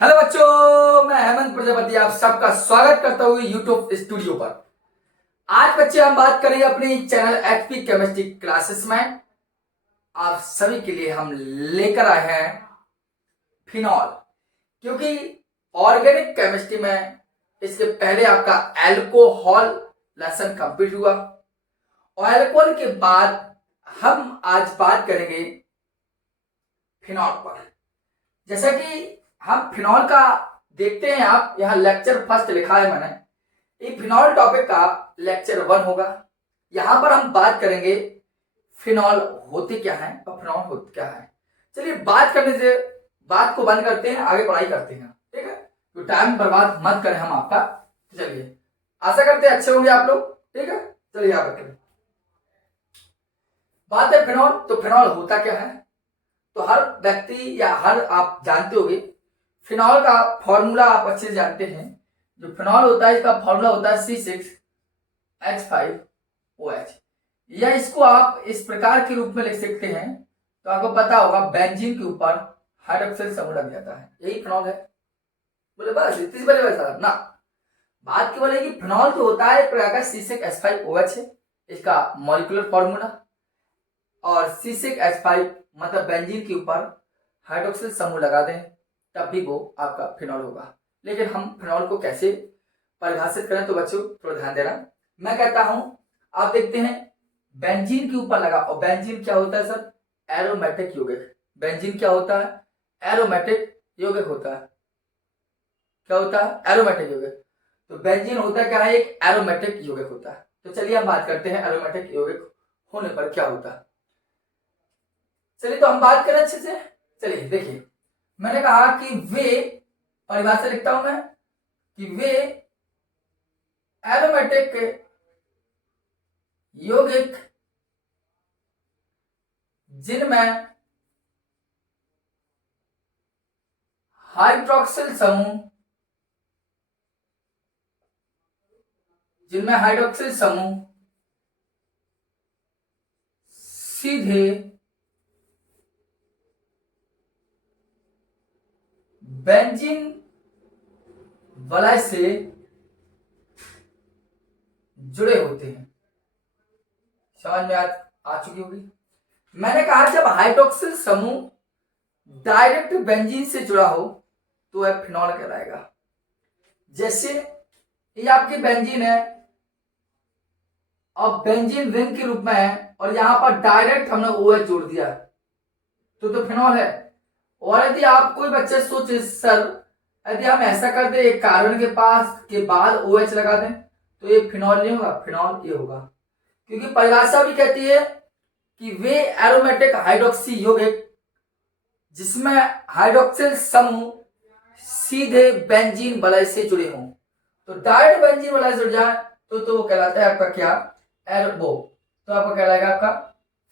Hello बच्चों, मैं हेमंत प्रजापति आप सबका स्वागत करता हूँ यूट्यूब स्टूडियो पर। आज बच्चे हम बात करेंगे अपनी चैनल एचपी केमिस्ट्री क्लासेस में। आप सभी के लिए हम लेकर आए हैं फिनॉल, क्योंकि ऑर्गेनिक केमिस्ट्री में इसके पहले आपका एल्कोहल लेसन कंप्लीट हुआ और एल्कोहल के बाद हम आज बात करेंगे फिनॉल पर। जैसा कि हम फिनॉल का देखते हैं, आप यहाँ लेक्चर फर्स्ट लिखा है मैंने, ये फिनॉल टॉपिक का लेक्चर 1 होगा। यहाँ पर हम बात करेंगे फिनॉल होते क्या है और फिनॉल होते क्या है। चलिए बात करने से बात को बंद करते हैं, आगे पढ़ाई करते हैं, ठीक है। तो टाइम बर्बाद मत करें हम आपका। चलिए, आशा करते हैं अच्छे होंगे आप लोग, ठीक है। चलिए यहाँ पर बात है फिनॉल। तो फिनॉल होता क्या है, तो हर व्यक्ति या हर आप जानते होंगे फिनॉल का फॉर्मूला आप अच्छे से जानते हैं। जो फिनॉल होता है इसका फॉर्मूला होता है C6H5OH, या इसको आप इस प्रकार के रूप में लिख सकते हैं। तो आपको पता होगा बेंजीन के ऊपर हाइड्रोक्सिल समूह लग जाता है, यही फिनॉल है। बोले बस इतनी बड़ी बात साहब ना, बात केवल है कि फिनॉल जो होता है एक प्रकार का C6H5OH है इसका मॉलिक्यूलर फॉर्मूला, और C6H5 मतलब बेंजीन के ऊपर हाइड्रोक्सिल समूह लगा दें तब भी वो आपका फिनॉल होगा। लेकिन हम फिनॉल को कैसे परिभाषित करें, तो बच्चों थोड़ा ध्यान देना। मैं कहता हूं, आप देखते हैं बेंजीन के ऊपर लगा, और बेंजीन क्या होता है सर, एरोमेटिक यौगिक। बेंजीन क्या होता है, एरोमेटिक यौगिक होता है। क्या होता है, एरोमेटिक यौगिक। तो बेंजीन होता क्या है, एक एरोमेटिक यौगिक होता है। तो चलिए हम बात करते हैं एरोमेटिक यौगिक होने पर क्या होता है। चलिए तो हम बात करें अच्छे से। चलिए देखिए, मैंने कहा कि वे, परिभाषा लिखता हूं मैं, कि वे एरोमेटिक यौगिक जिनमें हाइड्रोक्सिल समूह सीधे बेंजीन वलय से जुड़े होते हैं। समझ में आ चुकी होगी। मैंने कहा जब हाइड्रोक्सिल समूह डायरेक्ट बेंजीन से जुड़ा हो तो वह फिनॉल कहलाएगा। जैसे ये आपकी बेंजीन है और बेंजीन रिंग के रूप में है, और यहां पर डायरेक्ट हमने OH जोड़ दिया तो फिनॉल है। और यदि आप कोई बच्चे सोचे सर यदि हम ऐसा कर दे एक कार्बन के पास के बाद OH लगा दें तो ये फिनॉल नहीं होगा, फिनॉल ये होगा। क्योंकि परिभाषा भी कहती है कि वे एरोमेटिक हाइड्रोक्सी यौगिक जिसमें हाइड्रोक्सिल समूह सीधे बेंजीन वलय से जुड़े हों। तो डायरेक्ट बेंजीन वलय से जुड़ जाए तो वो कहलाता है आपका क्या, एरोबो। तो आपका कहलाएगा आपका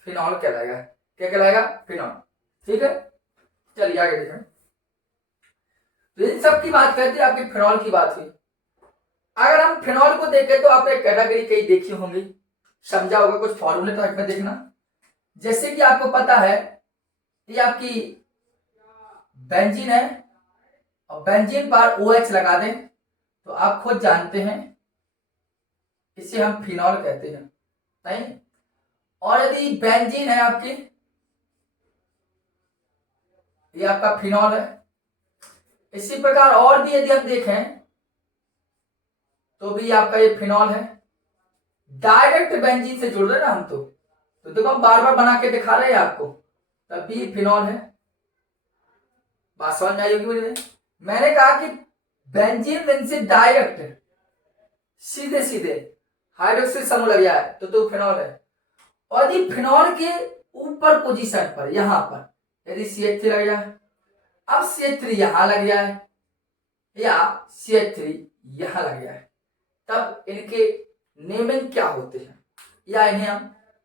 फिनॉल कहलाएगा। क्या कहलाएगा, फिनॉल। ठीक है, चलिए आगे देखें। तो इन सब की बात करते हैं, आपकी फिनॉल की बात हुई। अगर हम फिनॉल को देखें तो आपने कैटेगरी कई देखी होंगी, समझा होगा, कुछ फॉर्मूले तो में देखना। जैसे कि आपको पता है ये आपकी बेंजीन है और बेंजीन पर OH लगा दें तो आप खुद जानते हैं इसे हम फिनॉल कहते हैं, नहीं। और यदि बेंजीन है आपकी, ये आपका फिनॉल है। इसी प्रकार और भी यदि हम देखें तो भी आपका ये फिनॉल है। डायरेक्ट बेंजीन से जुड़ रहे ना हम, तो देखो हम बार बार बना के दिखा रहे हैं आपको, तब भी फिनॉल है। बात समझ में आई होगी मुझे। मैंने कहा कि बेंजीन रिंग से डायरेक्ट सीधे सीधे हाइड्रोक्सिल समूह लग जाए तो फिनॉल है। और यदि फिनॉल के ऊपर पोजीशन पर यहां पर यदि CH3 लग जाए, अब CH3 यहां लग जाए या CH3 यहां लग जाए, तब इनके नेमिंग क्या होते हैं या इन्हें हम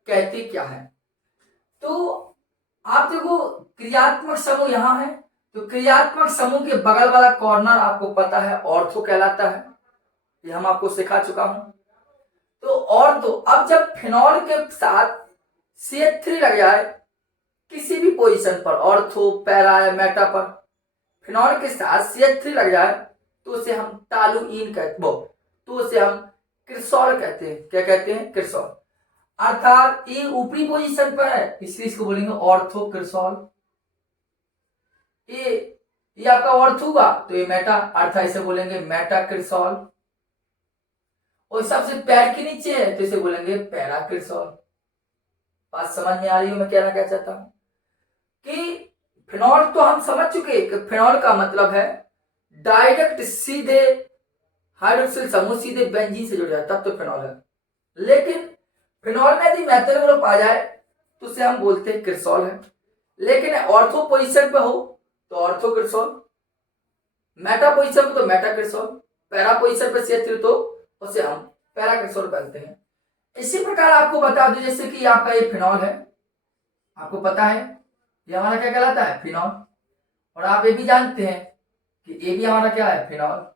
कहते क्या है। तो आप देखो क्रियात्मक समूह यहां है, तो क्रियात्मक समूह के बगल वाला कॉर्नर आपको पता है ऑर्थो कहलाता है, ये हम आपको सिखा चुका हूं। तो ऑर्थो, अब जब फिनॉल के साथ CH3 लग जाए किसी भी पोजीशन पर, ऑर्थो, पैरा या मेटा पर, फिनॉल के साथ CH3 लग जाए तो उसे हम टॉलुइन कहते वो तो उसे हम क्रिसॉल कहते हैं। क्या कहते हैं? क्रिसॉल। अर्थात ये ऊपरी पोजीशन पर है इसलिए इसको बोलेंगे ऑर्थो क्रिसॉल। ये आपका ऑर्थो हुआ तो ये मेटा, अर्थात इसे बोलेंगे मेटा क्रिसॉल। और सबसे पैर के नीचे है तो इसे बोलेंगे पैरा क्रिसॉल। बात समझ में आ रही हो मैं कहना क्या चाहता हूं? कि फिनॉल तो हम समझ चुके कि फिनॉल का मतलब है डायरेक्ट सीधे हाइड्रोक्सिल समूह सीधे बेंजीन से जुड़ जाए तब तो फिनॉल है। लेकिन फिनॉल में यदि मेथल ग्रुप आ जाए तो उसे हम बोलते हैं क्रिसॉल है। लेकिन ऑर्थो पोजीशन पे हो तो ऑर्थो क्रिसॉल, मेटा पोजीशन पे तो मेटा क्रिसॉल, पैरा पोजीशन पे CH3 तो उसे हम पैरा क्रिसॉल कहते हैं। इसी प्रकार आपको बता दूं जैसे कि आपका ये फिनॉल है, आपको पता है ये हमारा क्या कहलाता है? फिनॉल। और आप ये भी जानते हैं कि ये भी हमारा क्या है? फिनॉल।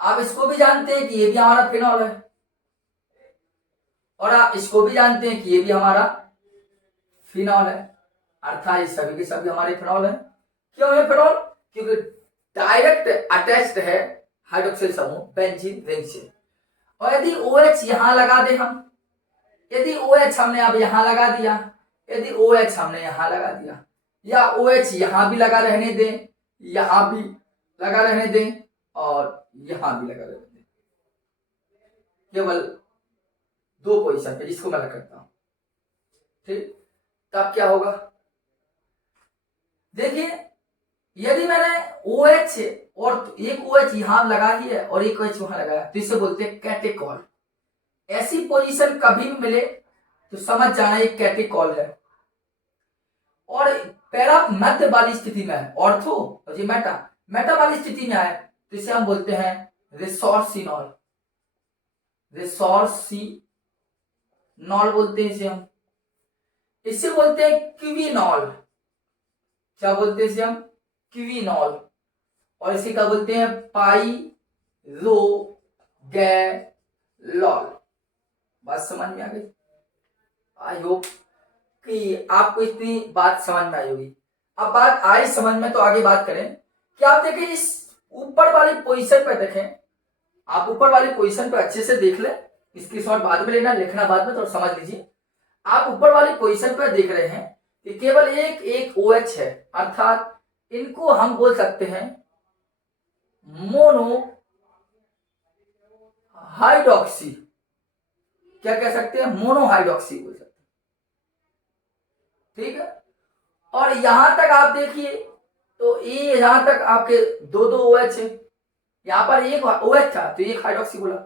आप इसको भी जानते हैं कि ये भी हमारा फिनॉल है और आप इसको भी जानते हैं कि ये भी हमारा फिनॉल है। अर्थात ये सभी के सभी हमारे फिनॉल है। क्यों है फिनॉल? क्योंकि डायरेक्ट अटैच्ड है हाइड्रोक्सिल समूह बेंजीन रिंग से। और यदि OH यहां लगा दे हम, यदि OH हमने अब यहां लगा दिया, यदि OH हमने यहां लगा दिया या OH यहां भी लगा रहने दें, यहां भी लगा रहने दें और यहां भी लगा रहने दें, केवल 2 पोजीशन पे जिसको मैं रखता हूं, ठीक, तब क्या होगा? देखिए यदि मैंने OH और एक OH यहां लगा ही है और एक OH वहां लगाया तो इसे बोलते हैं कैटेकॉल। ऐसी पोजीशन कभी भी मिले तो समझ जाना ये कैटेकॉल है। और पैरा मध्य वाली स्थिति में है ऑर्थो और ये मेटा वाली स्थिति में आए तो इसे हम बोलते हैं रिसोर्सिनॉल। रिसोर्सिनॉल बोलते हैं इसे हम। इसे बोलते हैं क्विनॉल। क्या बोलते हैं इसे हम? क्विनॉल। और इसे क्या बोलते हैं? पाइरोगैलॉल। बात समझ में आ गई? आई होप कि आपको इतनी बात समझ में आई होगी। अब बात आई समझ में तो आगे बात करें कि आप देखें इस ऊपर वाली पोजीशन पर देखें, आप ऊपर वाली पोजीशन पर अच्छे से देख लें, इसकी शॉट बाद में लेना, लिखना बाद में, तो समझ लीजिए। आप ऊपर वाली पोजीशन पर देख रहे हैं कि केवल एक OH है, अर्थात इनको हम बोल सकते हैं मोनो हाइड्रोक्सी। क्या कह सकते हैं? मोनो हाइड्रोक्सी बोल सकते हैं, ठीक है। और यहां तक आप देखिए तो ये यहां तक आपके दो OH है, यहां पर एक OH था तो एक हाइड्रोक्सी बोला,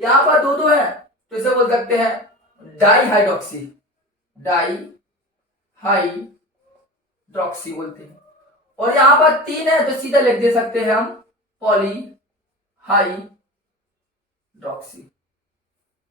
यहां पर दो है तो इसे बोल सकते हैं डाई हाइड्रोक्सी, डाई हाइड्रोक्सी बोलते हैं। और यहां पर 3 है तो सीधा लिख दे सकते हैं हम पॉली हाइड्रोक्सी।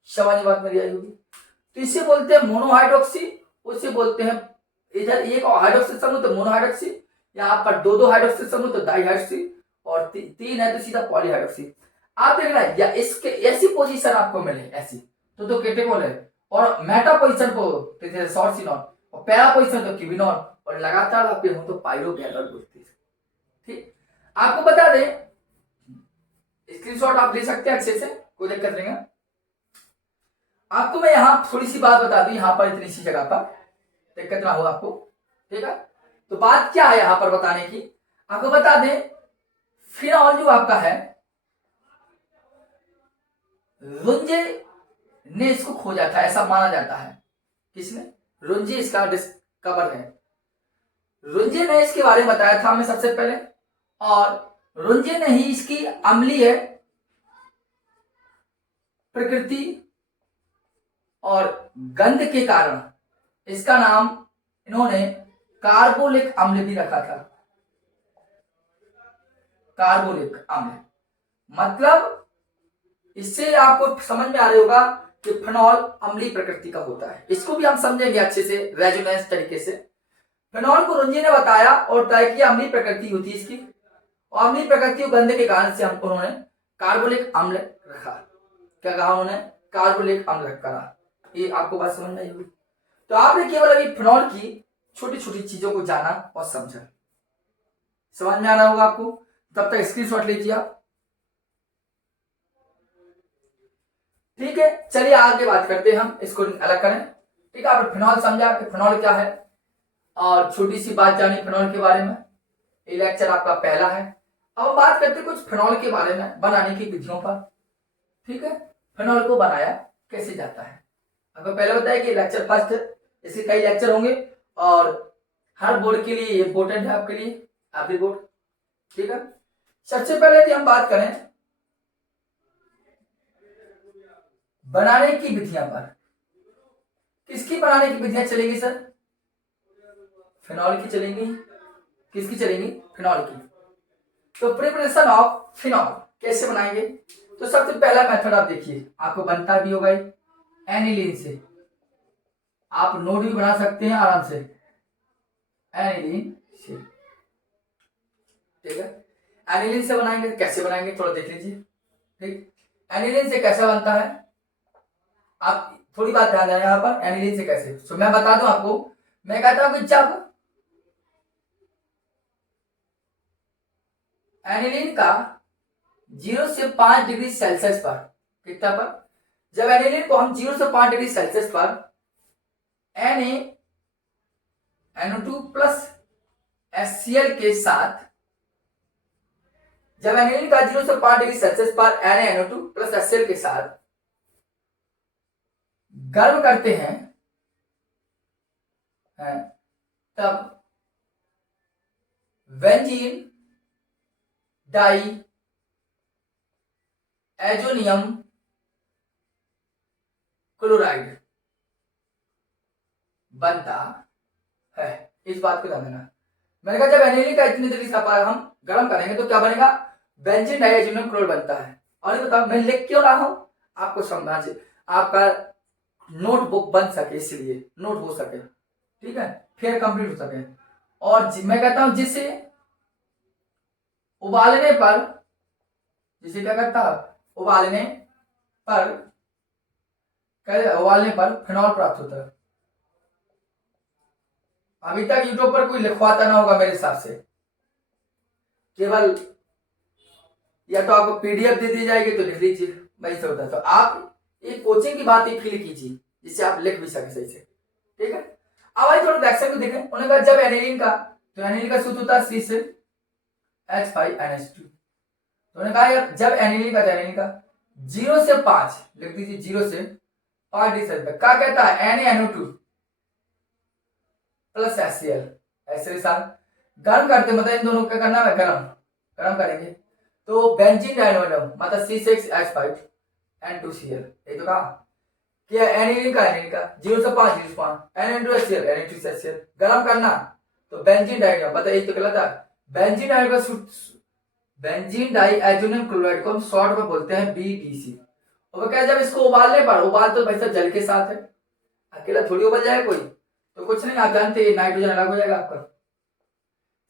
समझ बात मेरी आई होगी? तो इसे बोलते हैं मोनोहाइड्रोक्सी, उसे बोलते हैं इधर एक हाइड्रोक्सिल समूह तो मोनोहाइड्रोक्सी, यहाँ पर दो हाइड्रोक्सिल समूह तो डाइहाइड्रोक्सी, और 3 है तो सीधा पॉलीहाइड्रोक्सी। आप देख रहे हैं या इसके ऐसी पोजीशन आपको मिले ऐसी तो कैटेकॉल है, और मेटा पोजीशन को रिसोर्सिनॉल, और पैरा पोजीशन तो क्विनॉल, और लगातार आपके हो तो पाइरोगैलॉल बोलते हैं, ठीक। आपको बता दें, स्क्रीनशॉट आप ले सकते हैं अच्छे से, कोई दिक्कत नहीं है। आपको मैं यहां थोड़ी सी बात बता दूं, यहां पर इतनी सी जगह पर दिक्कत ना हो आपको, ठीक है। तो बात क्या है यहां पर बताने की, आपको बता दें फिनॉल जो आपका है, रुंजे ने इसको खोजा था ऐसा माना जाता है। किसने? रुंजे इसका डिस्कवर है, रुंजे ने इसके बारे में बताया था हमें सबसे पहले, और रुंजे ने ही इसकी अम्लीय प्रकृति और गंध के कारण इसका नाम इन्होंने कार्बोलिक अम्ल भी रखा था। कार्बोलिक अम्ल मतलब, इससे आपको समझ में आ रहा होगा कि फिनॉल अम्लीय प्रकृति का होता है। इसको भी हम समझेंगे अच्छे से रेजोनेंस तरीके से। फिनॉल को रुंजे ने बताया और तय किया अम्लीय प्रकृति होती है इसकी, और अम्लीय प्रकृति और गंध के कारण से हमको उन्होंने कार्बोलिक अम्ल रखा। क्या कहा उन्होंने? कार्बोलिक अम्ल रखा। ये आपको बात समझ में आई होगी। तो आपने केवल अभी फिनॉल की छोटी छोटी चीजों को जाना और समझा। समझ में आ रहा होगा आपको, तब तक स्क्रीनशॉट लीजिए आप। ठीक है, चलिए आगे बात करते हैं, हम इसको अलग करें। ठीक है, आपने फिनॉल समझा कि फिनॉल क्या है, और छोटी सी बात जानी फिनॉल के बारे में। ये लेक्चर आपका पहला है। अब बात करते हैं कुछ फिनॉल के बारे में, बनाने की विधियों पर। ठीक है, फिनॉल को बनाया कैसे जाता है। आपको पहले बताया कि लेक्चर फर्स्ट है, इसके कई लेक्चर होंगे, और हर बोर्ड के लिए इंपोर्टेंट है आपके लिए, आपके बोर्ड। ठीक है, सबसे पहले यदि हम बात करें बनाने की विधियां पर, किसकी बनाने की विधियां चलेगी सर? फिनॉल की चलेंगी। किसकी चलेंगी? फिनॉल की। तो प्रिपरेशन ऑफ फिनॉल कैसे बनाएंगे? तो सबसे पहला मेथड आप देखिए, आपको बनता भी होगा एनिलीन से। आप नोट भी बना सकते हैं आराम से, एनिलीन से। ठीक है, एनिलीन से बनाएंगे, कैसे बनाएंगे थोड़ा देख लीजिए। ठीक, एनिलीन से कैसा बनता है, आप थोड़ी बात ध्यान देना यहां पर, एनिलीन से कैसे। तो मैं बता दूं आपको, मैं कहता हूं कि जब एनिलीन का 0 से 5 डिग्री सेल्सियस पर, कितना पर, जब एनिलीन को हम 0 से 5 डिग्री सेल्सियस पर NaNO2 प्लस HCl के साथ, जब एनिलीन का 0 से 5 डिग्री सेल्सियस पर NaNO2 प्लस HCl के साथ गर्म करते हैं, तब बेंजीन डाई एजोनियम क्लोराइड बनता है। इस बात को ध्यान देना। मैंने कहा जब एनिलीन का इतनी डिग्री पर हम गर्म करेंगे तो क्या बनेगा? बेंजीन डाई एजोनियम क्लोराइड बनता है। और ये बताओ मैं लिख क्यों रहा हूं, आपको समझना चाहिए, आपका नोटबुक बन सके, इसलिए नोट हो सके। ठीक है, फिर कंप्लीट हो सके। और मैं कहता हूं जिसे उबालने पर, जिसे क्या करता है, उबालने पर फिनॉल प्राप्त होता है। अभी तक यूट्यूब पर कोई लिखवाता ना होगा मेरे हिसाब से, केवल या तो आपको पीडीएफ दे दी जाएगी तो लिख लीजिए, वही से होता है। तो आप एक कोचिंग की बात एक फील कीजिए जिससे आप लिख भी सके सही से। ठीक है, अब आइए थोड़ा रिएक्शन को देखें। उन्होंने कहा जब एनिलीन का, तो एनिलीन का सूत्र होता है C6H5NH2। तो उन्होंने कहा जब एनिलीन का 0 से 5 लिख दीजिए, 0 से 5 डिग्री सेल्सियस क्या कहता है, NaNO2 प्लस HCl, ऐसे के साथ गर्म करते, मतलब इन दोनों का करना है गर्म करेंगे, तो बेंजीन डाइनोनियम मतलब C6H5N2Cl। ये तो कहा कि एनिलीन का 0 से 5 Na2HCl Na2HCl गर्म करना, तो बेंजीन डाइनोनियम मतलब ये तो गलत है। बेंजीन डाई एजोनियम क्लोराइड को हम शॉर्ट में बोलते हैं BDC। और क्या, जब इसको उबालने पर, उबाल तो भाई जल के साथ है, अकेला थोड़ी उबल जाएगा कोई, तो कुछ नहीं, आप जानते हैं नाइट्रोजन अलग हो जाएगा आपका,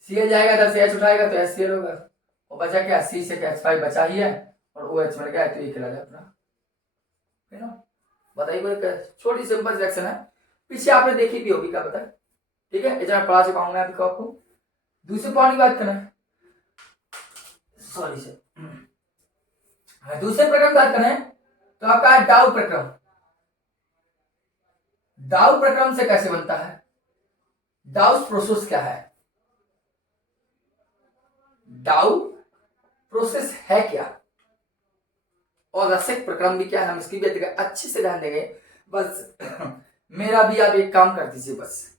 Cl जाएगा, इधर से H उठाएगा तो HCl होगा, और बचा क्या, C6H5 बचा ही है, और OH मिल गया तो ये खिला जाए अपना। बताइए, कोई छोटी सिंपल रिएक्शन है, पीछे आपने देखी भी होगी, क्या पता। ठीक है, इतना पढ़ा चुका हूं मैं आपको। दूसरे पॉइंट की बात करें, सॉरी सर, दूसरे प्रक्रम की बात करें तो आपका है डाउ प्रक्रम। डाउ प्रक्रम से कैसे बनता है, डाउस प्रोसेस क्या है, डाउ प्रोसेस है क्या, और रसिक प्रक्रम भी क्या है, हम इसकी भी अच्छे से ध्यान देंगे। बस मेरा भी आप एक काम कर दीजिए, बस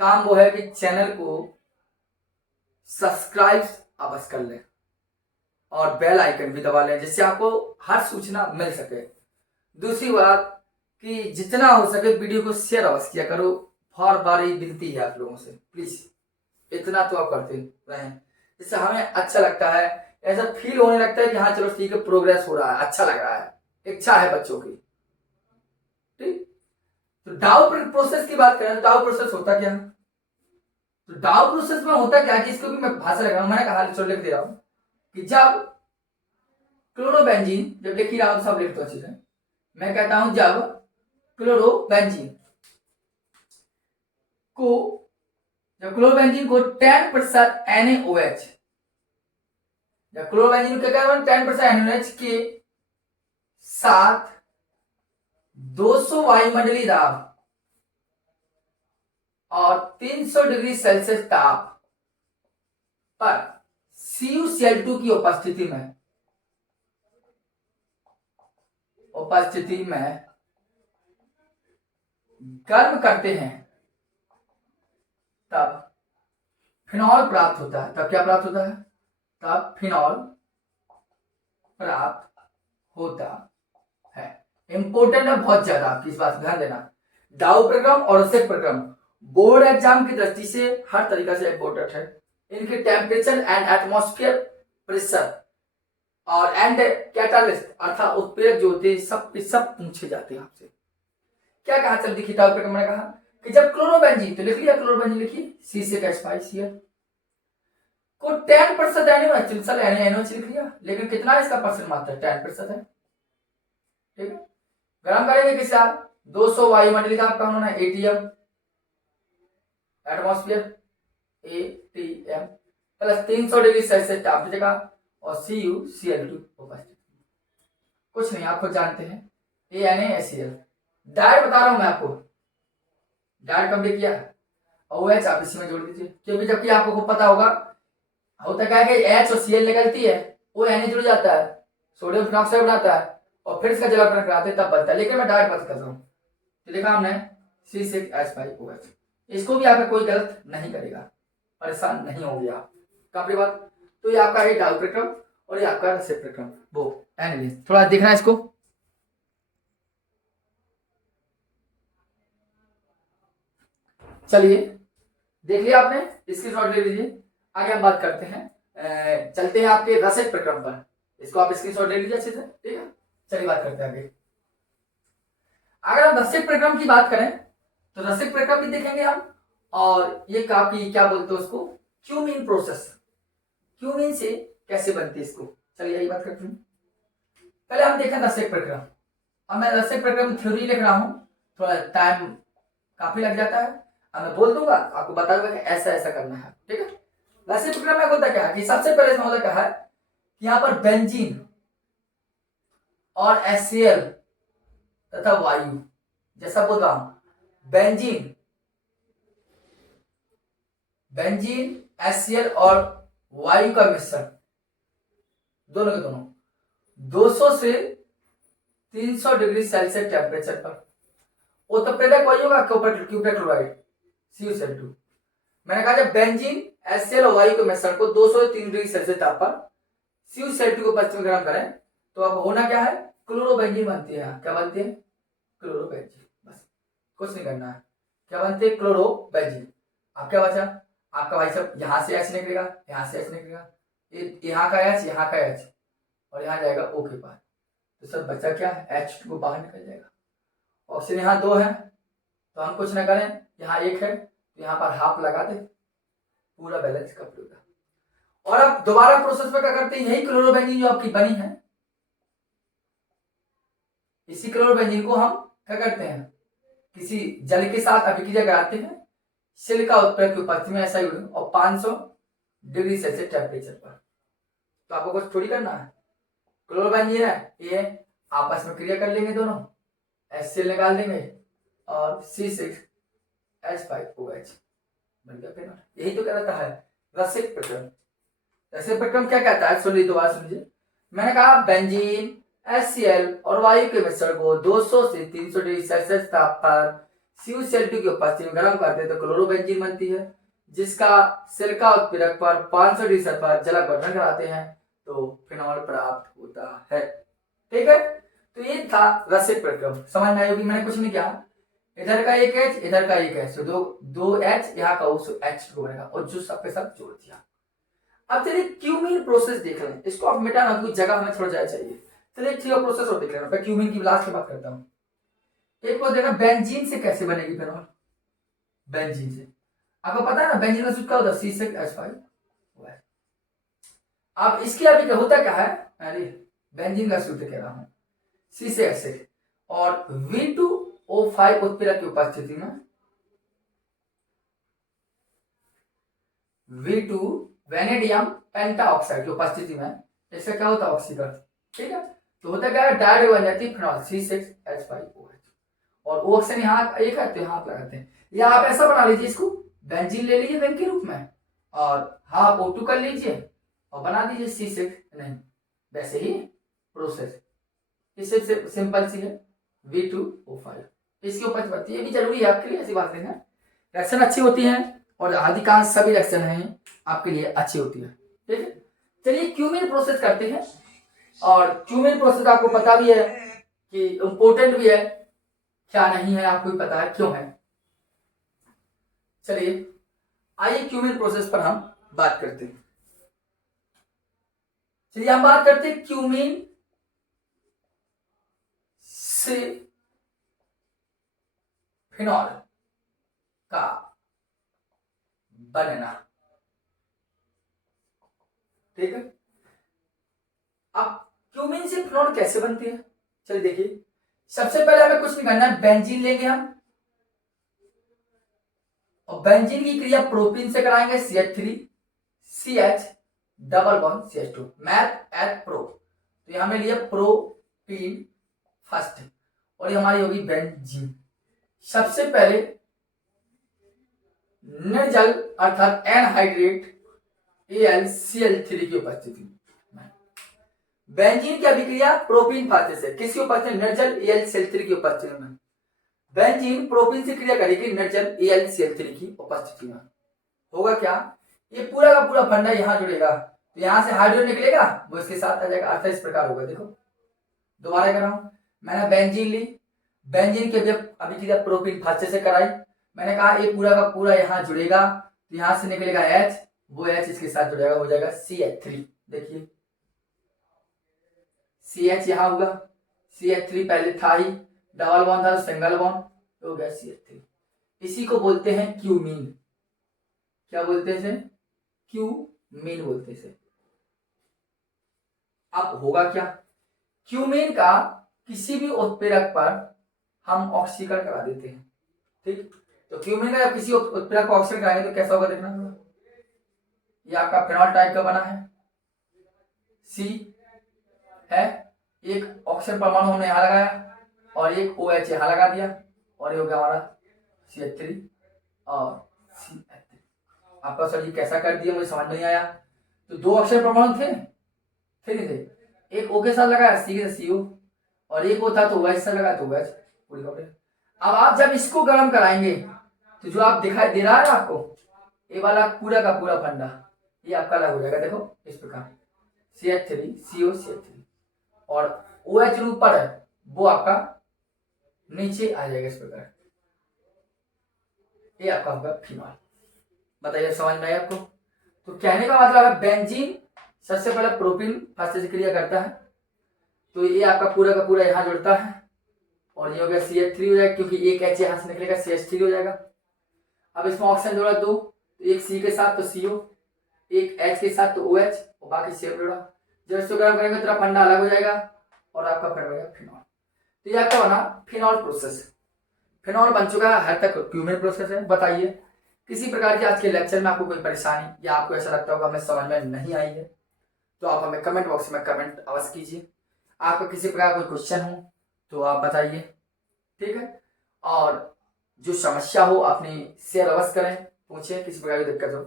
काम वो है कि चैनल को सब्सक्राइब अवश्य कर लें और बेल आइकन भी दबा लें, जिससे आपको हर सूचना मिल सके। दूसरी बात कि जितना हो सके वीडियो को शेयर अवश्य किया करो, बार बार ही विनती है आप लोगों से, प्लीज इतना तो आप करते रहें, जिससे हमें अच्छा लगता है, ऐसा फील होने लगता है कि हाँ चलो ठीक है, प्रोग्रेस हो रहा है, अच्छा लग रहा है, इच्छा है बच्चों की। ठीक, तो डाउ प्रोसेस की बात करें तो डाउ प्रोसेस होता क्या है, तो डाउ प्रोसेस में होता क्या है, इसको भी मैं भाषा लग रहा हूं, मैंने कहा लिख दे रहा हूं कि जब क्लोरोबेंजीन, जब लिख ही रहा हूं सब लिख दो अच्छे से, मैं कहता हूं जब क्लोरोबेंजीन को 10% NaOH जब क्लोरोबेंजीन क्या कार्बन 10% NaOH के साथ 200 वायुमंडलीय दाब और 300 डिग्री सेल्सियस ताप पर CuCl2 की उपस्थिति में गर्म करते हैं, तब फिनॉल प्राप्त होता है। तब क्या प्राप्त होता है? तब फिनॉल प्राप्त होता है। इंपोर्टेंट है बहुत ज्यादा, आपकी इस बात ध्यान देना। डाउ प्रक्रम और रसेक प्रक्रम बोर्ड एग्जाम की दृष्टि से हर तरीका से इंपोर्टेंट है। इनके टेम्परेचर एंड एटमॉस्फेयर प्रेशर और एंड कैटालिस्ट अर्थात उत्प्रेरक जो होते हैं सब पूछे जाते हैं आपसे। क्या कहा? चल देखिए, डाउ प्रक्रम मैंने कहा कि जब क्लोरोबेंजीन, तो लिख लिया क्लोरोबेंजीन, लिखिए C6H5Cl को 10% NaOH लिख लिया, लेकिन कितना इसका परसेंट मात्रा? 10% है। ठीक है, गर्म करेंगे किस साथ? 200 वायुमंडलीय दाब का होना है ATM, atmosphere ATM, plus 300 degree Celsius ताप की जगह और CuCl2 उपस्थित। कुछ नहीं, आपको जानते हैं NaCl। डायरेक्ट बता रहा हूं मैं आपको, डायरेक्ट कंप्लीट किया और OH आप इसी में जोड़ दीजिए, क्योंकि जबकि आपको पता होगा होता क्या है कि H और Cl निकलती है, वो Na जुड़ जाता है, सोडियम फिनॉक्साइड बनाता है और फिर इसका जलावरण कराते तब बनता है। लेकिन मैं डायरेक्ट बात कर रहा हूँ, तो लिखा हमने C6H5OH। इसको भी आपका कोई गलत नहीं करेगा, परेशान नहीं होंगे आप। काफी बात। तो ये आपका है डाउ प्रक्रम और ये आपका रसेक प्रक्रम। वो एनीवेज थोड़ा देखना है इसको। चलिए देख लिया आपने, इसकी शॉट ले लीजिए। आगे हम बात करते हैं, चलते हैं आपके रसेक प्रक्रम पर। इसको आप स्क्रीनशॉट ले लीजिए अच्छे से, ठीक है। चलिए बात करते हैं आगे। अगर हम रसेक प्रक्रम की बात करें तो रसेक प्रक्रम भी देखेंगे हम, और ये काफी क्या बोलते हैं उसको, क्यूमीन प्रोसेस, क्यूमीन से कैसे बनती है इसको। चलिए यही बात करते हैं। पहले हम देखें रसेक प्रक्रम। अब मैं रसेक प्रक्रम थ्योरी लिख रहा हूं, थोड़ा टाइम काफी लग जाता है। अब मैं बोल दूंगा, आपको बता दूंगा कि ऐसा ऐसा करना है, ठीक है। रसेक प्रक्रम में होता क्या है कि सबसे पहले इसमें होता क्या है कि यहाँ पर बेंजीन और HCl तथा वायु, जैसा बोल रहा हूं, बेंजीन HCl और वायु का मिश्रण, दोनों के दोनों 200 से 300 डिग्री सेल्सियस टेम्परेचर पर। उत्प्रेरक वायु का क्यूप्रेट क्लोराइड CuCl2। मैंने कहा जब बेंजीन HCl और वायु के मिश्रण को 200 से 300 डिग्री सेल्सियस ताप पर CuCl2 को 25 ग्राम करें तो अब होना क्या है, क्लोरोबेंजीन बनती है। क्या बनती है? क्लोरोबेंजीन। बस कुछ नहीं करना है, क्या बनती है? क्लोरोबेंजीन। अब क्या बचा आपका भाई साहब, यहां से H निकलेगा, यहां से H निकलेगा, यहाँ का H, यहाँ का H और यहाँ जाएगा O के पास, तो सब बचा क्या है? H2 बाहर निकल जाएगा। ऑक्सीजन यहाँ 2 है तो हम कुछ ना करें, यहाँ 1 है तो यहाँ पर हाफ लगा दे, पूरा बैलेंस कर देगा। और अब दोबारा प्रोसेस में क्या करते हैं, यही क्लोरोबेंजीन जो आपकी बनी है, इसी क्लोरोबेंजीन को हम क्या करते हैं, किसी जल के साथ अभिक्रिया कराते हैं सिलिका उत्प्रेरक की उपस्थिति में, ऐसा ही और 500 डिग्री सेल्सियस टेम्परेचर पर। तो आपको कुछ थोड़ी करना है, क्लोरोबेंजीन है ये, आपस में क्रिया कर लेंगे दोनों, HCl निकाल देंगे और C6H5OH बन गया फिनॉल। यही तो कहता है रसेक प्रक्रम। रसेक प्रक्रम क्या कहता है, सुनिए दोबारा सुनिए। मैंने कहा बेंजीन HCl और वायु के मिश्रण को 200 से 300 डिग्री सेल्सियस ताप पर CuCl2 की उपस्थिति में गर्म करते तो क्लोरोबेंजीन बनती है, जिसका सिलिका उत्प्रेरक पर 500 डिग्री सेल्सियस पर जलावरण कराते हैं तो फिनॉल प्राप्त होता है। ठीक है, तो ये था रसेक प्रक्रम। समझ में आई होगी, मैंने कुछ नहीं किया, इधर का एक H इधर का एक H, तो दो H यहाँ का H2 बनेगा और जो सब के सब जोड़ दिया। अब चलिए क्यूमीन प्रोसेस देख लें, इसको आप मिटाना कुछ जगह हमें थोड़ा ज्यादा चाहिए। चलिए ठीक है, प्रोसेस और देख लेना, मैं क्यूमीन की लास्ट की बात करता हूँ। एक बात देखना बेंजीन से कैसे बनेगी फिनॉल। बेंजीन से आपको पता है ना, बेंजीन का सूत्र क्या होता है, C6H5। अब इसके अभी क्या होता क्या है, अरे बेंजीन का सूत्र कह रहा हूं C6H6 और V2O5 उत्प्रेरक की उपस्थिति में V2 वेनेडियम पेंटा ऑक्साइड की उपस्थिति में इससे क्या होता है ऑक्सीकरण, ठीक है। तो होता क्या है, डायरेक्ट बन जाती है फिनॉल C6H5OH और O ऑक्सीजन यहाँ एक है तो यहाँ लगाते हैं, या आप ऐसा बना लीजिए इसको, बेंजीन ले लीजिए बेंजीन के रूप में और हाफ O2 कर लीजिए और बना दीजिए C6, नहीं वैसे ही प्रोसेस इससे सिंपल सी है V2O5, इसके ऊपर बढ़ती है, ये भी जरूरी है आपके लिए, ऐसी बात नहीं है। रिएक्शन अच्छी होती है और अधिकांश सभी रिएक्शन हैं आपके लिए अच्छी होती है, ठीक है। चलिए क्यूमीन प्रोसेस करते हैं, और क्यूमीन प्रोसेस आपको पता भी है कि इंपोर्टेंट भी है, क्या नहीं है आपको भी पता है क्यों है। चलिए आइए क्यूमीन प्रोसेस पर हम बात करते हैं। चलिए हम बात करते हैं क्यूमीन से फिनॉल का बनना, ठीक है। अब क्यूमीन से फिनॉल कैसे बनती है, चलिए देखिए। सबसे पहले हमें कुछ नहीं करना है, बेंजीन लेंगे हम और बेंजीन की क्रिया प्रोपीन से कराएंगे CH3 CH double bond CH2 मैथ एट प्रो, तो यहां में लिया प्रोपीन फर्स्ट और ये हमारी होगी बेंजीन। सबसे पहले निर्जल अर्थात एनहाइड्रेट AlCl3 की उपस्थिति में बेंजीन की अभिक्रिया प्रोपीन फर्स्ट से किसकी उपस्थिति, निर्जल AlCl3 की उपस्थिति में बेंजीन प्रोपीन से क्रिया करेगी निर्जल AlCl3 की उपस्थिति में। होगा क्या, ये पूरा का पूरा फंडा यहां जुड़ेगा, तो यहां से हाइड्रोजन निकलेगा वो इसके साथ आ जाएगा, अर्थ इस प्रकार होगा। देखो दोबारा कर रहा हूं, मैंने बेंजीन ली, बेंजीन के जब अभिक्रिया प्रोपीन फर्स्ट से कराई, मैंने कहा ये पूरा का पूरा यहां जुड़ेगा, तो यहां से निकलेगा H, वो H इसके साथ जुड़ेगा, हो जाएगा CH3। देखिए CH यहां होगा, CH3 पहले था ही, डबल बॉन्ड था सिंगल बॉन्ड, हो गया CH3। इसी को बोलते हैं क्यूमीन। क्या बोलते हैं, क्यूमीन बोलते हैं। अब होगा क्या, क्यूमीन का किसी भी उत्प्रेरक पर हम ऑक्सीकरण करा देते हैं, ठीक। तो क्यूमीन का किसी उत्प्रेरक को ऑक्सीकरण कराएंगे तो कैसा होगा, देखना। ये आपका फिनॉल टाइप का बना है, C है, एक ऑक्सीजन परमाणु हमने यहां लगाया और एक OH यहां लगा दिया और ये हो गया हमारा CH3 और CH3। आपका सर ये कैसा कर दिया मुझे समझ नहीं आया। तो दो ऑक्सीजन परमाणु थे नहीं थे, एक O के साथ लगाया C के साथ CO और एक वो था तो OH से लगा तो OH पूरी कपड़े। अब आप जब इसको गर्म कराएंगे तो जो आप दिखाई दे रहा है आपको, ये वाला पूरा का पूरा फंडा ये आपका अलग हो जाएगा। देखो इस प्रकार CH3 CO CH3 और OH जो ऊपर है वो आपका नीचे आ जाएगा इस प्रकार, ये आपका होगा फिनॉल। बताइए समझ में आया आपको। तो कहने का मतलब है बेंजीन सबसे पहले प्रोपीन फर्स्ट से क्रिया करता है, तो ये आपका पूरा का पूरा यहाँ जुड़ता है और ये हो गया CH3 हो जाएगा, क्योंकि एक H यहाँ से निकलेगा CH3 हो जाएगा। अब इसमें ऑक्सीजन जोड़ा दो, तो एक C के साथ तो CO, एक H के साथ तो OH और बाकी C जोड़ा। जब इसको गर्म करेंगे तो फंडा अलग हो जाएगा और आपका फिर हो जाएगा फिनॉल। तो ये आपका बना फिनॉल प्रोसेस। फिनॉल बन चुका है, हद तक क्यूमीन प्रोसेस है। बताइए किसी प्रकार की आज के लेक्चर में आपको कोई परेशानी या आपको ऐसा लगता होगा हमें समझ में नहीं आई है तो आप हमें कमेंट बॉक्स में कमेंट अवश्य कीजिए। आपको किसी प्रकार कोई क्वेश्चन हो तो आप बताइए, ठीक है। और जो समस्या हो अपनी शेयर अवश्य करें, पूछिए किसी प्रकार की दिक्कत हो।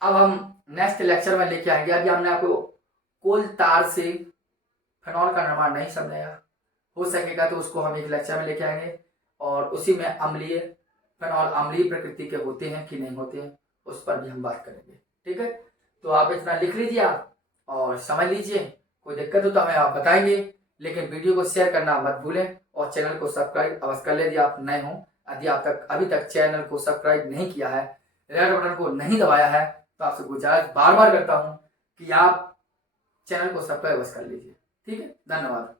अब हम नेक्स्ट लेक्चर में लेके आएंगे। अभी हमने आपको कोल तार से फिनॉल का निर्माण नहीं समझाया, हो सकेगा तो उसको हम एक लेक्चर में लेके आएंगे और उसी में अम्लीय फिनॉल अम्लीय प्रकृति के होते हैं कि नहीं होते हैं उस पर भी हम बात करेंगे, ठीक है। तो आप इतना लिख लीजिए आप और समझ लीजिए, कोई दिक्कत हो तो हमें आप बताएंगे, लेकिन वीडियो को शेयर करना मत भूलें और चैनल को सब्सक्राइब अवश्य कर लें यदि आप नए हों। यदि आप तक अभी तक चैनल को सब्सक्राइब नहीं किया है, रेड बटन को नहीं दबाया है, तो आपसे गुजारिश बार बार करता हूं कि आप चैनल को सब्सक्राइब अवश्य कर लीजिए, ठीक है। धन्यवाद।